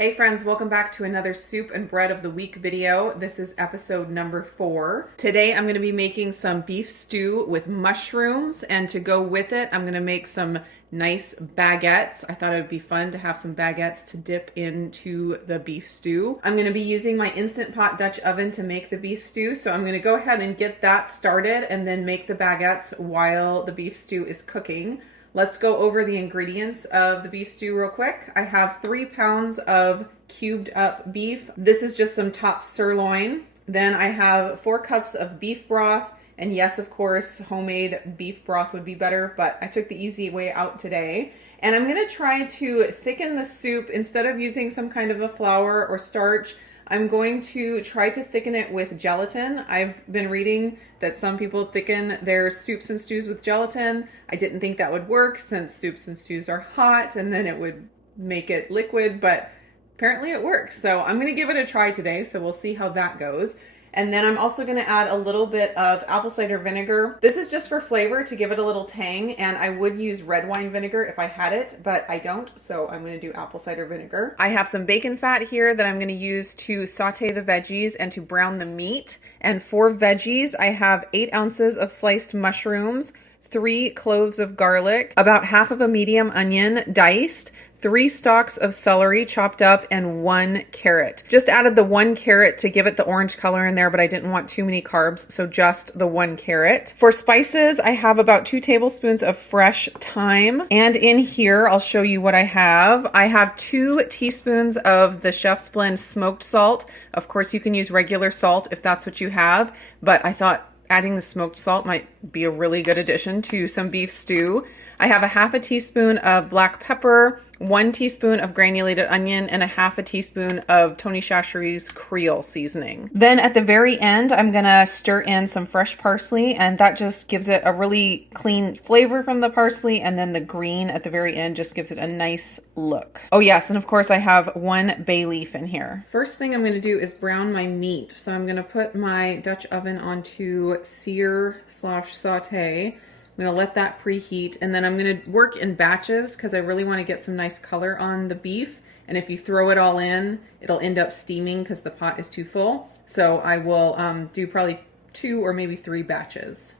Hey friends, welcome back to another Soup and Bread of the Week video. This is episode number 4. Today I'm going to be making some beef stew with mushrooms, and to go with it I'm going to make some nice baguettes. I thought it would be fun to have some baguettes to dip into the beef stew. I'm going to be using my Instant Pot Dutch oven to make the beef stew, so I'm going to go ahead and get that started and then make the baguettes while the beef stew is cooking. Let's go over the ingredients of the beef stew real quick. I have 3 pounds of cubed up beef. This is just some top sirloin. Then I have 4 cups of beef broth. And yes, of course, homemade beef broth would be better, but I took the easy way out today. And I'm gonna try to thicken the soup. Instead of using some kind of a flour or starch, I'm going to try to thicken it with gelatin. I've been reading that some people thicken their soups and stews with gelatin. I didn't think that would work since soups and stews are hot and then it would make it liquid, but apparently it works. So I'm gonna give it a try today, so we'll see how that goes. And then I'm also gonna add a little bit of apple cider vinegar. This is just for flavor to give it a little tang, and I would use red wine vinegar if I had it, but I don't, so I'm gonna do apple cider vinegar. I have some bacon fat here that I'm gonna use to saute the veggies and to brown the meat. And for veggies, I have 8 ounces of sliced mushrooms, 3 cloves of garlic, about half of a medium onion diced, 3 stalks of celery chopped up, and 1 carrot. Just added the 1 carrot to give it the orange color in there, but I didn't want too many carbs, so just the 1 carrot. For spices, I have about 2 tablespoons of fresh thyme. And in here, I'll show you what I have. I have 2 teaspoons of the Chef's Blend smoked salt. Of course, you can use regular salt if that's what you have, but I thought adding the smoked salt might be a really good addition to some beef stew. I have a half a teaspoon of black pepper, 1 teaspoon of granulated onion, and a half a teaspoon of Tony Chachere's Creole seasoning. Then at the very end, I'm gonna stir in some fresh parsley, and that just gives it a really clean flavor from the parsley, and then the green at the very end just gives it a nice look. Oh yes, and of course I have 1 bay leaf in here. First thing I'm gonna do is brown my meat. So I'm gonna put my Dutch oven onto sear/saute. I'm gonna let that preheat, and then I'm gonna work in batches because I really want to get some nice color on the beef. And if you throw it all in, it'll end up steaming because the pot is too full. So I will do probably 2 or maybe 3 batches.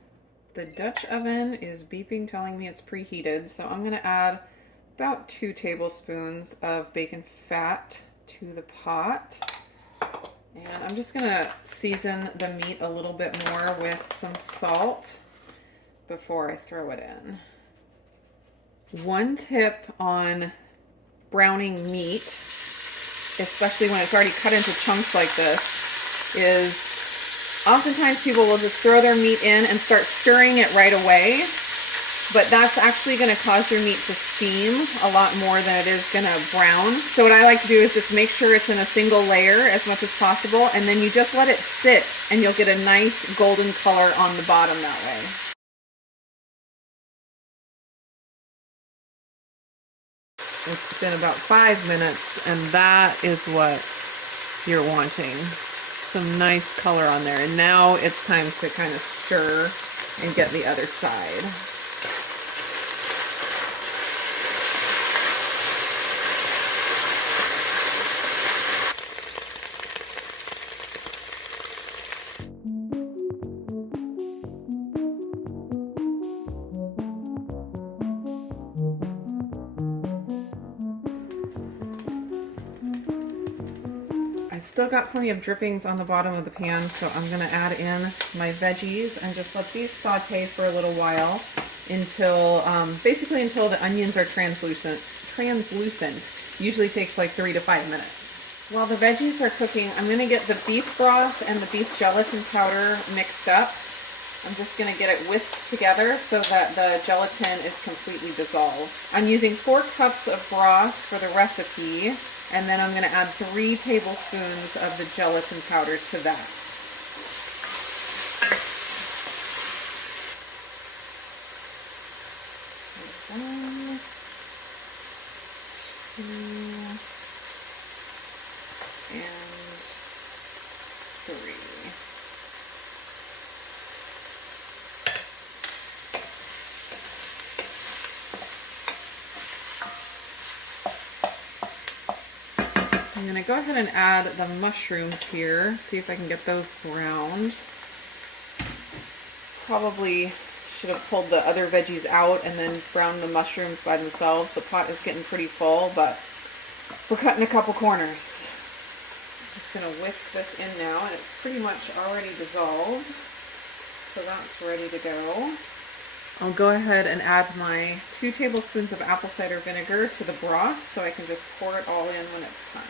The Dutch oven is beeping, telling me it's preheated. So I'm gonna add about 2 tablespoons of bacon fat to the pot. And I'm just gonna season the meat a little bit more with some salt before I throw it in. One tip on browning meat, especially when it's already cut into chunks like this, is oftentimes people will just throw their meat in and start stirring it right away, but that's actually gonna cause your meat to steam a lot more than it is gonna brown. So what I like to do is just make sure it's in a single layer as much as possible, and then you just let it sit and you'll get a nice golden color on the bottom that way. It's been about 5 minutes, and that is what you're wanting. Some nice color on there. And now it's time to kind of stir and get the other side. Still got plenty of drippings on the bottom of the pan, so I'm going to add in my veggies and just let these saute for a little while until, basically until the onions are translucent. Usually takes like 3 to 5 minutes. While the veggies are cooking, I'm going to get the beef broth and the beef gelatin powder mixed up. I'm just going to get it whisked together so that the gelatin is completely dissolved. I'm using 4 cups of broth for the recipe. And then I'm going to add 3 tablespoons of the gelatin powder to that. One, 2, and 3. I'm gonna go ahead and add the mushrooms here, see if I can get those browned. Probably should have pulled the other veggies out and then browned the mushrooms by themselves. The pot is getting pretty full, but we're cutting a couple corners. Just gonna whisk this in now, and it's pretty much already dissolved, so that's ready to go. I'll go ahead and add my 2 tablespoons of apple cider vinegar to the broth so I can just pour it all in when it's time.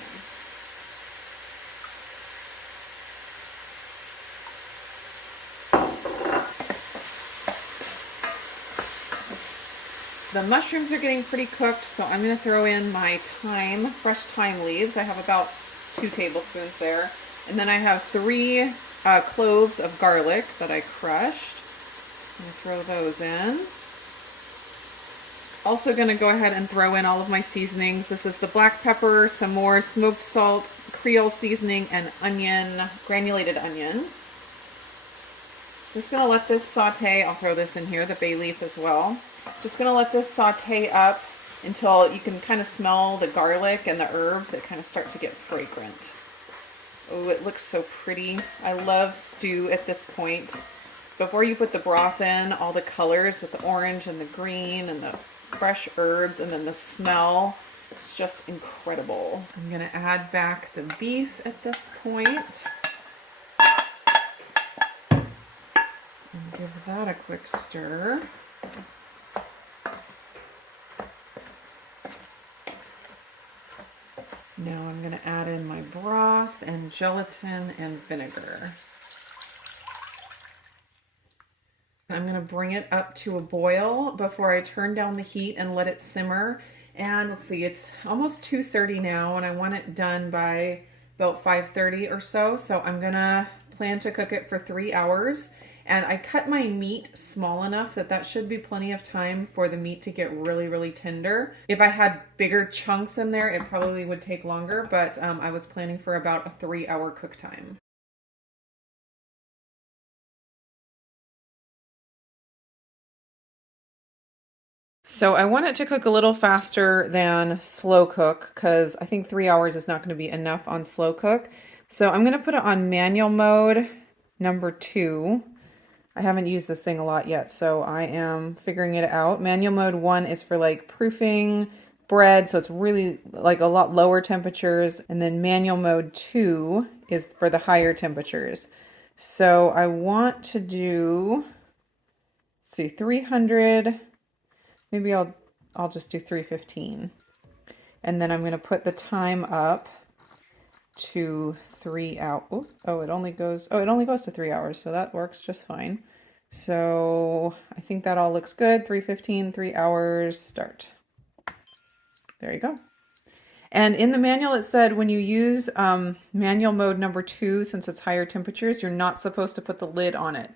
The mushrooms are getting pretty cooked, so I'm going to throw in my thyme, fresh thyme leaves. I have about 2 tablespoons there. And then I have 3 cloves of garlic that I crushed. I'm going to throw those in. Also going to go ahead and throw in all of my seasonings. This is the black pepper, some more smoked salt, Creole seasoning, and onion, granulated onion. Just going to let this saute. I'll throw this in here, the bay leaf as well. Just going to let this saute up until you can kind of smell the garlic and the herbs that kind of start to get fragrant. Oh, it looks so pretty. I love stew at this point. Before you put the broth in, all the colors with the orange and the green and the fresh herbs and then the smell, it's just incredible. I'm going to add back the beef at this point. And give that a quick stir. Now I'm going to add in my broth and gelatin and vinegar. I'm going to bring it up to a boil before I turn down the heat and let it simmer. And let's see, it's almost 2:30 now, and I want it done by about 5:30 or so. So I'm going to plan to cook it for 3 hours. And I cut my meat small enough that that should be plenty of time for the meat to get really, really tender. If I had bigger chunks in there, it probably would take longer, but I was planning for about a 3-hour cook time. So I want it to cook a little faster than slow cook because I think 3 hours is not going to be enough on slow cook. So I'm going to put it on manual mode number 2. I haven't used this thing a lot yet, so I am figuring it out. Manual mode 1 is for like proofing bread, so it's really like a lot lower temperatures. And then manual mode 2 is for the higher temperatures. So I want to do, let's see, 300. Maybe I'll just do 315. And then I'm going to put the time up to 3 hours. Oh, it only goes to 3 hours, so that works just fine. So I think that all looks good. 315, 3 hours, start. There you go. And in the manual it said when you use manual mode number 2, since it's higher temperatures, you're not supposed to put the lid on it,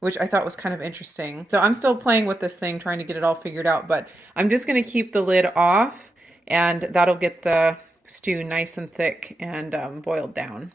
which I thought was kind of interesting. So I'm still playing with this thing, trying to get it all figured out, but I'm just going to keep the lid off, and that'll get the stew nice and thick and boiled down.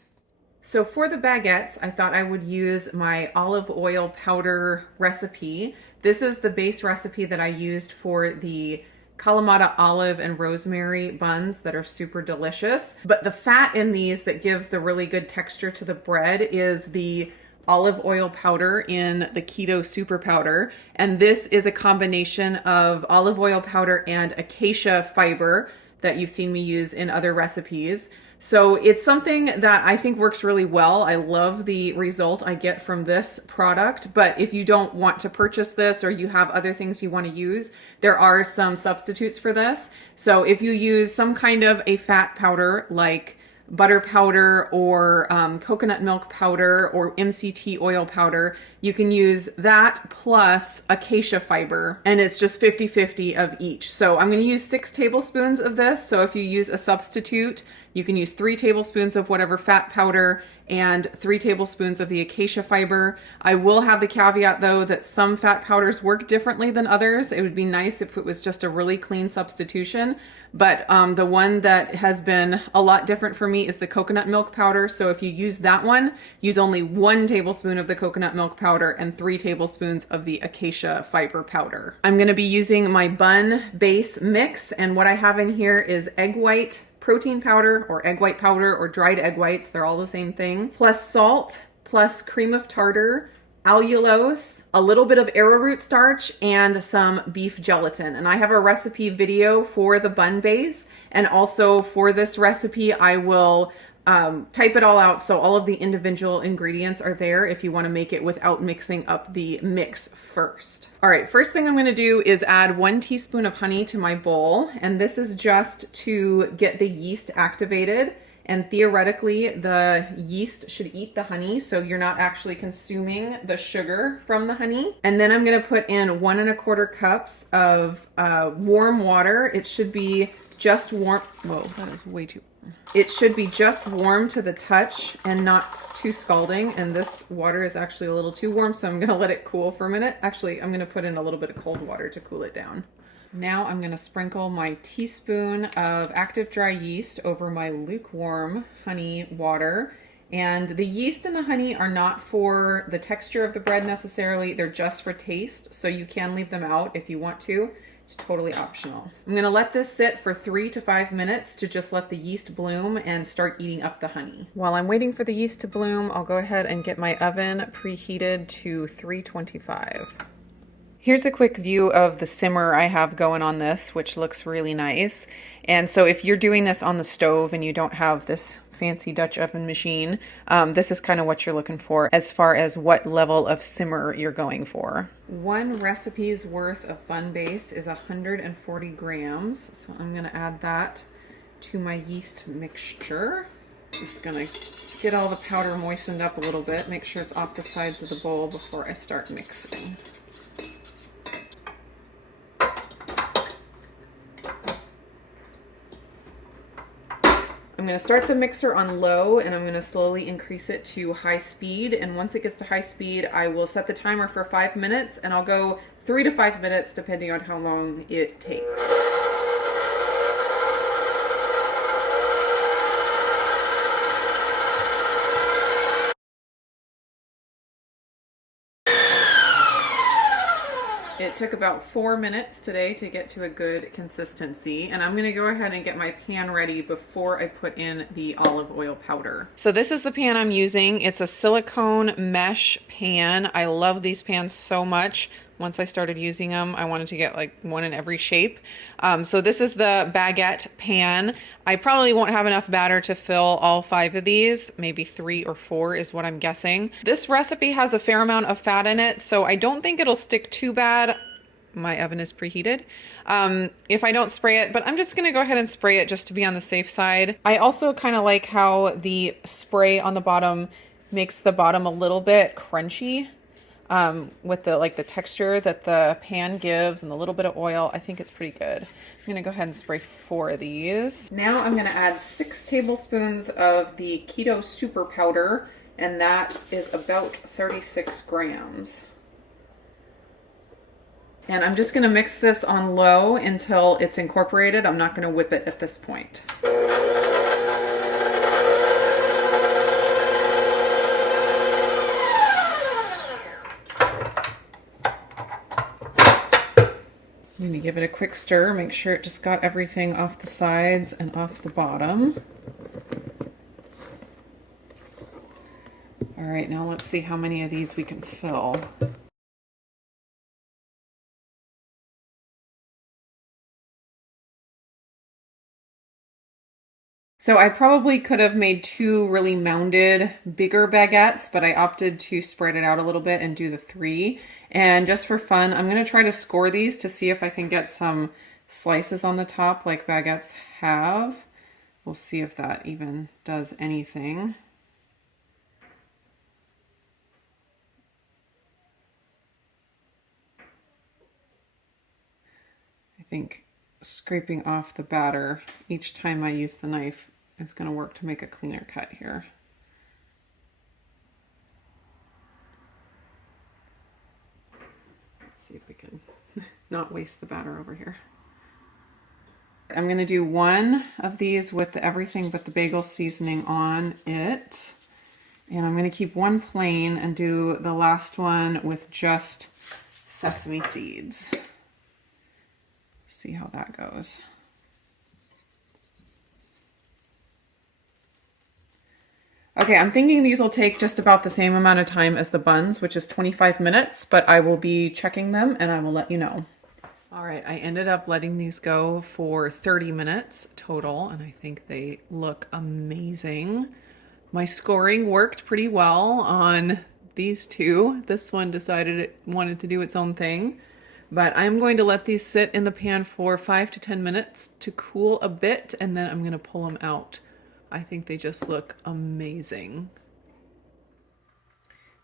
So for the baguettes, I thought I would use my olive oil powder recipe. This is the base recipe that I used for the Kalamata olive and rosemary buns that are super delicious. But the fat in these that gives the really good texture to the bread is the olive oil powder in the keto super powder. And this is a combination of olive oil powder and acacia fiber that you've seen me use in other recipes. So it's something that I think works really well. I love the result I get from this product, but if you don't want to purchase this or you have other things you want to use, there are some substitutes for this. So if you use some kind of a fat powder like butter powder or coconut milk powder or MCT oil powder, you can use that plus acacia fiber, and it's just 50-50 of each. So I'm going to use 6 tablespoons of this. So if you use a substitute, you can use 3 tablespoons of whatever fat powder and 3 tablespoons of the acacia fiber. I will have the caveat though that some fat powders work differently than others. It would be nice if it was just a really clean substitution, but the one that has been a lot different for me is the coconut milk powder. So if you use that one, use only 1 tablespoon of the coconut milk powder and 3 tablespoons of the acacia fiber powder. I'm going to be using my bun base mix, and what I have in here is egg white, protein powder or egg white powder or dried egg whites, they're all the same thing, plus salt, plus cream of tartar, allulose, a little bit of arrowroot starch, and some beef gelatin. And I have a recipe video for the bun base, and also for this recipe I will type it all out so all of the individual ingredients are there if you want to make it without mixing up the mix first. All right, first thing I'm going to do is add 1 teaspoon of honey to my bowl, and this is just to get the yeast activated. And theoretically, the yeast should eat the honey, so you're not actually consuming the sugar from the honey. And then I'm gonna put in 1 1/4 cups of warm water. It should be just warm. Whoa, that is way too. It should be just warm to the touch and not too scalding. And this water is actually a little too warm, so I'm gonna let it cool for a minute. Actually, I'm gonna put in a little bit of cold water to cool it down. Now I'm going to sprinkle my teaspoon of active dry yeast over my lukewarm honey water. And the yeast and the honey are not for the texture of the bread necessarily, they're just for taste. So you can leave them out if you want to. It's totally optional. I'm going to let this sit for 3 to 5 minutes to just let the yeast bloom and start eating up the honey. While I'm waiting for the yeast to bloom, I'll go ahead and get my oven preheated to 325. Here's a quick view of the simmer I have going on this, which looks really nice. And so if you're doing this on the stove and you don't have this fancy Dutch oven machine, this is kind of what you're looking for as far as what level of simmer you're going for. 1 recipe's worth of bun base is 140 grams. So I'm gonna add that to my yeast mixture. Just gonna get all the powder moistened up a little bit, make sure it's off the sides of the bowl before I start mixing. I'm going to start the mixer on low and I'm going to slowly increase it to high speed. And once it gets to high speed, I will set the timer for 5 minutes and I'll go 3 to 5 minutes depending on how long it takes. It took about 4 minutes today to get to a good consistency, and I'm gonna go ahead and get my pan ready before I put in the olive oil powder. So this is the pan I'm using. It's a silicone mesh pan. I love these pans so much. Once I started using them, I wanted to get like one in every shape. So this is the Baguette pan. I probably won't have enough batter to fill all 5 of these. Maybe 3 or 4 is what I'm guessing. This recipe has a fair amount of fat in it, so I don't think it'll stick too bad. My oven is preheated. If I don't spray it, but I'm just gonna go ahead and spray it just to be on the safe side. I also kind of like how the spray on the bottom makes the bottom a little bit crunchy. With the texture that the pan gives and the little bit of oil. I think it's pretty good. I'm gonna go ahead and spray 4 of these. Now I'm gonna add 6 tablespoons of the keto super powder, and that is about 36 grams. And I'm just gonna mix this on low until it's incorporated. I'm not gonna whip it at this point. I'm going to give it a quick stir, make sure it just got everything off the sides and off the bottom. All right, now let's see how many of these we can fill. So I probably could have made 2 really mounded, bigger baguettes, but I opted to spread it out a little bit and do the 3. And just for fun, I'm going to try to score these to see if I can get some slices on the top like baguettes have. We'll see if that even does anything. I think scraping off the batter each time I use the knife is going to work to make a cleaner cut here. Let's see if we can not waste the batter over here. I'm going to do 1 of these with the everything but the bagel seasoning on it. And I'm going to keep 1 plain and do the last one with just sesame seeds. See how that goes. Okay, I'm thinking these will take just about the same amount of time as the buns, which is 25 minutes, but I will be checking them and I will let you know. All right, I ended up letting these go for 30 minutes total, and I think they look amazing. My scoring worked pretty well on these two. This one decided it wanted to do its own thing, but I'm going to let these sit in the pan for 5 to 10 minutes to cool a bit, and then I'm going to pull them out. I think they just look amazing.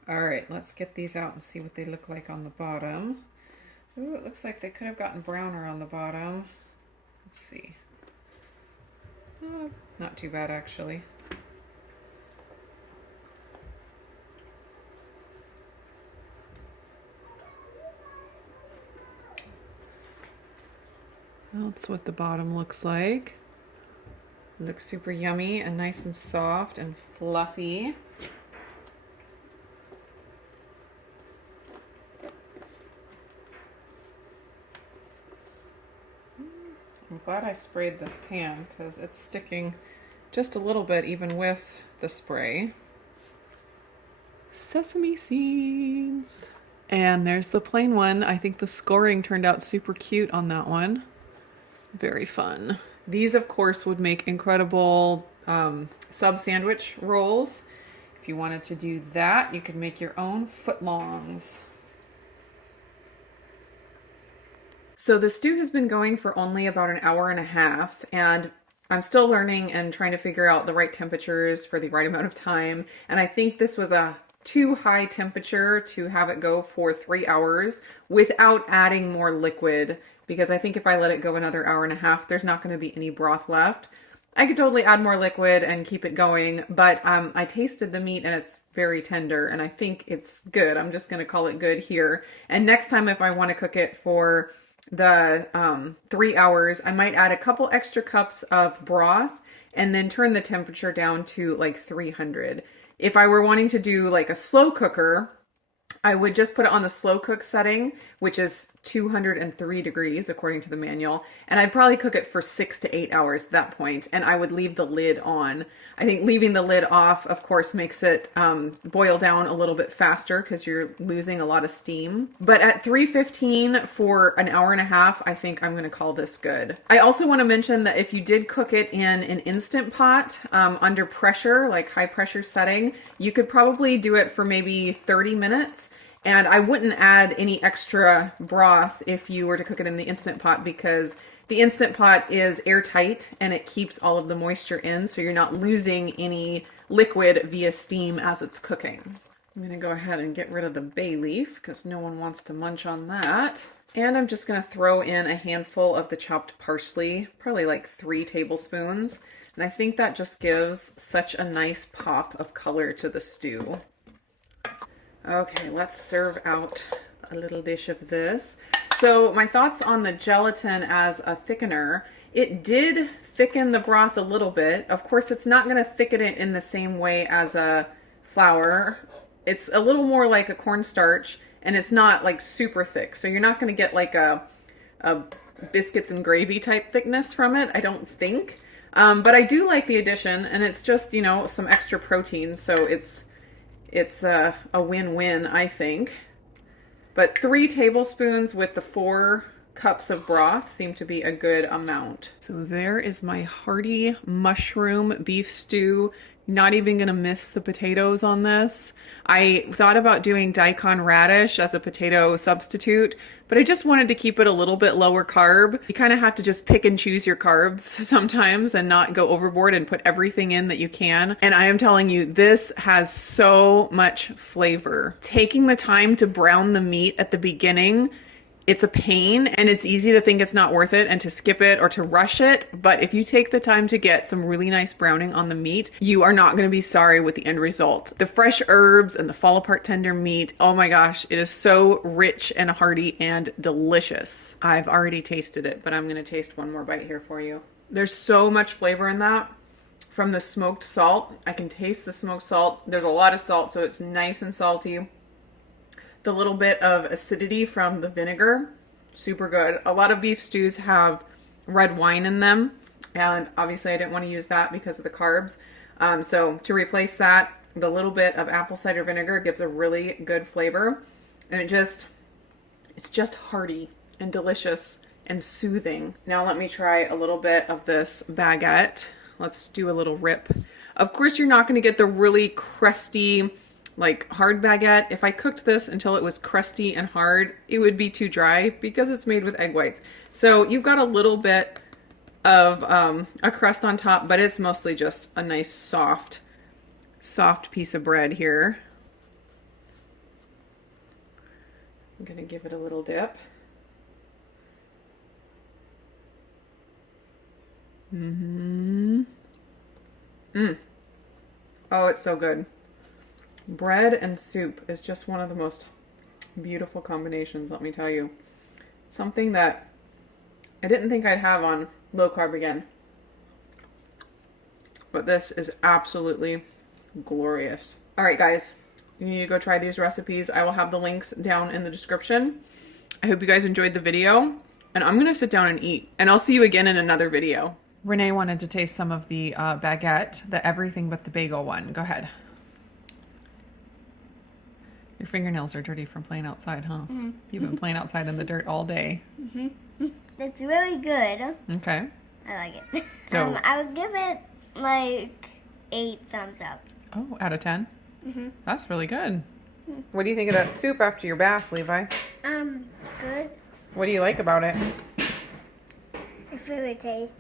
All right, let's get these out and see what they look like on the bottom. Ooh, it looks like they could have gotten browner on the bottom. Let's see. Not too bad, actually. That's what the bottom looks like. It looks super yummy and nice and soft and fluffy. I'm glad I sprayed this pan because it's sticking just a little bit even with the spray. Sesame seeds. And there's the plain one. I think the scoring turned out super cute on that one. Very fun. These, of course, would make incredible sub sandwich rolls. If you wanted to do that, you could make your own footlongs. So the stew has been going for only about an hour and a half, and I'm still learning and trying to figure out the right temperatures for the right amount of time. And I think this was a too high temperature to have it go for 3 hours without adding more liquid, because I think if I let it go another hour and a half, there's not going to be any broth left. I could totally add more liquid and keep it going, but I tasted the meat and it's very tender and I think it's good. I'm just going to call it good here. And next time if I want to cook it for the 3 hours, I might add a couple extra cups of broth and then turn the temperature down to like 300. If I were wanting to do like a slow cooker, I would just put it on the slow cook setting, which is 203 degrees according to the manual. And I'd probably cook it for 6 to 8 hours at that point, and I would leave the lid on. I think leaving the lid off, of course, makes it boil down a little bit faster because you're losing a lot of steam. But at 315 for an hour and a half, I think I'm going to call this good. I also want to mention that if you did cook it in an Instant Pot under pressure, like high pressure setting, you could probably do it for maybe 30 minutes. And I wouldn't add any extra broth if you were to cook it in the Instant Pot because the Instant Pot is airtight and it keeps all of the moisture in, so you're not losing any liquid via steam as it's cooking. I'm going to go ahead and get rid of the bay leaf because no one wants to munch on that. And I'm just going to throw in a handful of the chopped parsley, probably like 3 tablespoons. And I think that just gives such a nice pop of color to the stew. Okay, let's serve out a little dish of this. So my thoughts on the gelatin as a thickener, it did thicken the broth a little bit. Of course, it's not going to thicken it in the same way as a flour. It's a little more like a cornstarch, and it's not like super thick. So you're not going to get like a biscuits and gravy type thickness from it, I don't think. But I do like the addition, and it's just, you know, some extra protein. So it's a win-win, I think. But 3 tablespoons with the 4 cups of broth seem to be a good amount. So there is my hearty mushroom beef stew. Not even gonna miss the potatoes on this. I thought about doing daikon radish as a potato substitute, but I just wanted to keep it a little bit lower carb. You kind of have to just pick and choose your carbs sometimes and not go overboard and put everything in that you can. And I am telling you, this has so much flavor. Taking the time to brown the meat at the beginning, it's a pain and it's easy to think it's not worth it and to skip it or to rush it. But if you take the time to get some really nice browning on the meat, you are not going to be sorry with the end result. The fresh herbs and the fall apart tender meat, oh my gosh, it is so rich and hearty and delicious. I've already tasted it, but I'm going to taste one more bite here for you. There's so much flavor in that from the smoked salt. I can taste the smoked salt. There's a lot of salt, so it's nice and salty. The little bit of acidity from the vinegar, super good. A lot of beef stews have red wine in them, and obviously I didn't want to use that because of the carbs. So to replace that, the little bit of apple cider vinegar gives a really good flavor. And it's just hearty and delicious and soothing. Now let me try a little bit of this baguette. Let's do a little rip. Of course, you're not going to get the really crusty, like hard baguette. If I cooked this until it was crusty and hard, it would be too dry because it's made with egg whites. So you've got a little bit of a crust on top, but it's mostly just a nice soft piece of bread here. I'm going to give it a little dip. Oh, it's so good. Bread and soup is just one of the most beautiful combinations, let me tell you. Something that I didn't think I'd have on low carb again. But this is absolutely glorious. All right, guys, you need to go try these recipes. I will have the links down in the description. I hope you guys enjoyed the video, and I'm going to sit down and eat, and I'll see you again in another video. Renae wanted to taste some of the baguette, the everything but the bagel one. Go ahead. Your fingernails are dirty from playing outside, huh? Mm-hmm. You've been playing outside in the dirt all day. Mm-hmm. It's really good. Okay. I like it. So I would give it like 8 thumbs up. Oh, out of 10? Mm-hmm. That's really good. What do you think of that soup after your bath, Levi? Good. What do you like about it? It's really tasty.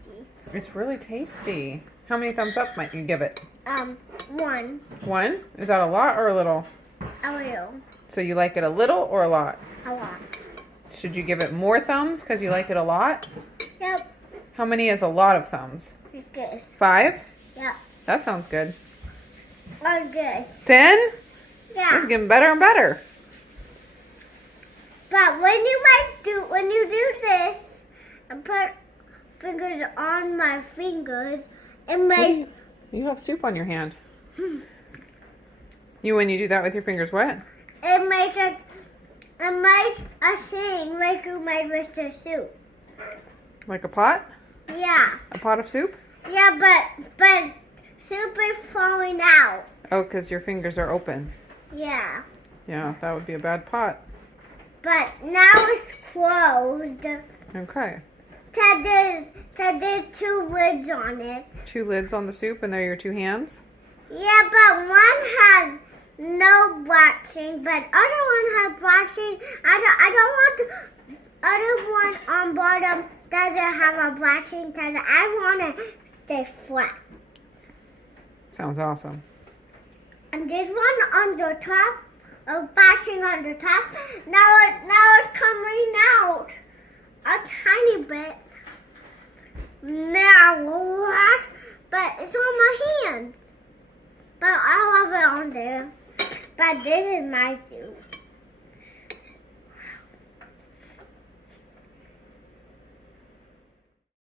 It's really tasty. How many thumbs up might you give it? 1. 1? Is that a lot or a little? A little. So you like it a little or a lot? A lot. Should you give it more thumbs because you like it a lot? Yep. How many is a lot of thumbs? Good. 5? Yeah. That sounds good. Good. 10? Yeah. It's getting better and better. But when you do this and put fingers on my fingers, it makes... You have soup on your hand. When you do that with your fingers, what? It makes a thing like you made with the soup. Like a pot? Yeah. A pot of soup? Yeah, but soup is falling out. Oh, because your fingers are open. Yeah. Yeah, that would be a bad pot. But now it's closed. Okay. There's 2 lids on it. 2 lids on the soup, and they're your 2 hands? Yeah, but one has no blatching, but other one has blatching. I don't want the other one on bottom doesn't have a blatching because I want to stay flat. Sounds awesome. And this one on the top, bashing on the top. Now it's coming out a tiny bit. Now what? But it's on my hands. But I have it on there. But this is my soup.